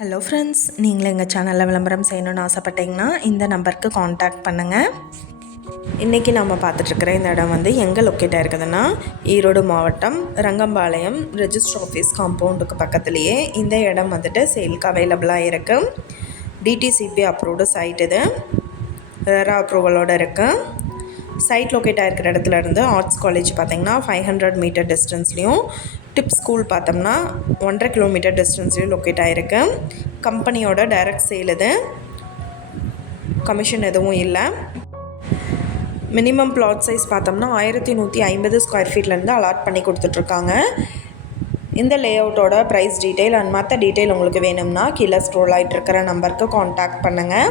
Hello friends நீங்களும் எங்கள் சேனலில் விளம்பரம் செய்யணும்னு ஆசைப்பட்டீங்கன்னா இந்த நம்பருக்கு காண்டாக்ட் பண்ணுங்கள் இன்றைக்கி நம்ம பார்த்துட்ருக்குற இந்த இடம் வந்து எங்கே லொக்கேட் ஆயிருக்குதுன்னா ஈரோடு மாவட்டம் ரங்கம்பாளையம் ரெஜிஸ்டர் ஆஃபீஸ் காம்பவுண்டுக்கு பக்கத்துலேயே இந்த இடம் வந்துட்டு சேலுக்கு அவைலபிளாக இருக்குது டிடிசிபி அப்ரூவ்டு சைட் இது. ரெரா அப்ரூவலோடு இருக்குது சைட் லொக்கேட் ஆகிருக்கிற இடத்துல இருந்து ஆர்ட்ஸ் காலேஜ் பார்த்திங்கன்னா ஃபைவ் ஹண்ட்ரட் மீட்டர் டிஸ்டன்ஸ்லையும் டிப் ஸ்கூல் பார்த்தோம்னா ஒன்றரை கிலோமீட்டர் டிஸ்டன்ஸ்லையும் லொக்கேட் ஆகிருக்கு கம்பெனியோட டைரக்ட் சேல் இது. கமிஷன் எதுவும் இல்லை. மினிமம் பிளாட் சைஸ் பார்த்தோம்னா ஆயிரத்தி நூற்றி ஐம்பது ஸ்கொயர் ஃபீட்லேருந்து அலாட் பண்ணி கொடுத்துட்ருக்காங்க. இந்த லே அவுட்டோட ப்ரைஸ் டீட்டெயில் அண்ட் மற்ற டீட்டெயில் உங்களுக்கு வேணும்னா கீழே ஸ்க்ரோல் ஆகிட்டு இருக்கிற நம்பருக்கு காண்டாக்ட் பண்ணுங்கள்